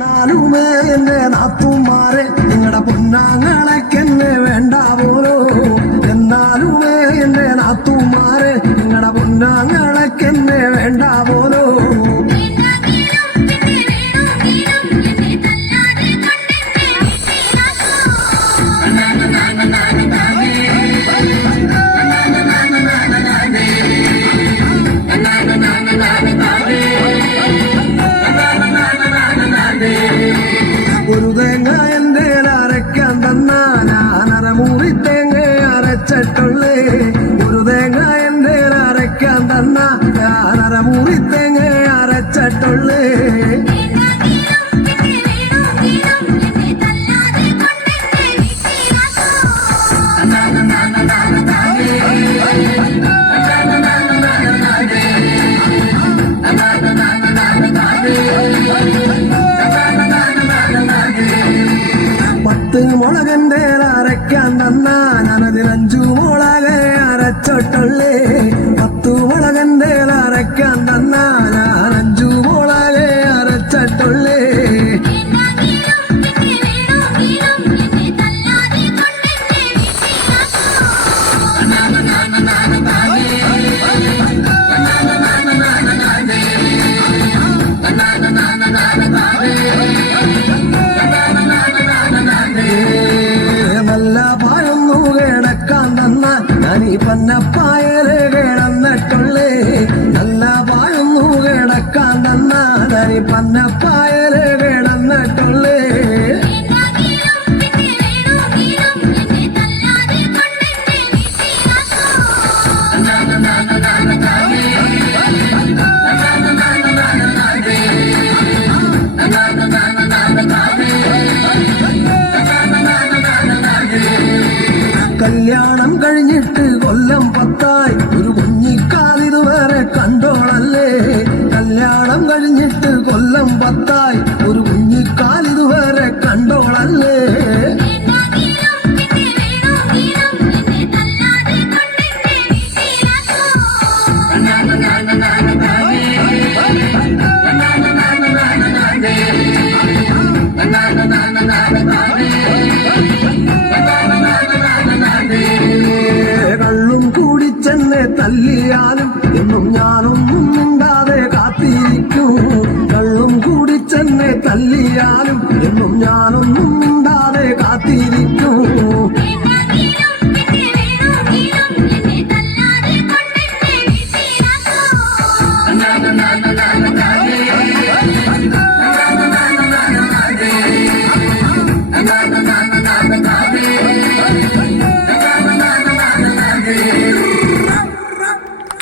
നാലുമേ എന്റെ നാത്തുമാരെ അരച്ചിട്ടുള്ളേ ഒരു തേങ്ങ എന്റെ അരയ്ക്കാൻ തന്ന. ഞാനര മൂറി തേങ്ങ അരച്ചിട്ടുള്ളേ. പത്ത് മുളകന്റെ അരയ്ക്കാൻ തന്ന. ഞാനതിനഞ്ചു മുളക് അരച്ചൊട്ടുള്ളേ പത്തു മുളകന്റെ അരയ്ക്കാൻ തന്ന ഞാൻ അഞ്ചു മുളക് അരച്ചിട്ടുള്ളേ. നല്ല ഞാൻ ഈ പന്നപ്പായൽ കിടന്നിട്ടുള്ളേ നല്ല പായൊന്നു കിടക്കാൻ തന്ന ഞാൻ ഈ പന്നപ്പായൽ കിടന്നിട്ടുള്ളേ കല്യാണം കഴിഞ്ഞിട്ട് കൊല്ലം പത്തായി. ഒരു കുഞ്ഞിക്കാലിതുവരെ കണ്ടോളല്ലേ തല്ലിയാലും എന്നും ഞാനൊന്നും മിണ്ടാതെ കാത്തിരിക്കൂ. കള്ളും കൂടിച്ചെന്നെ തല്ലിയാലും എന്നും ഞാനൊന്നും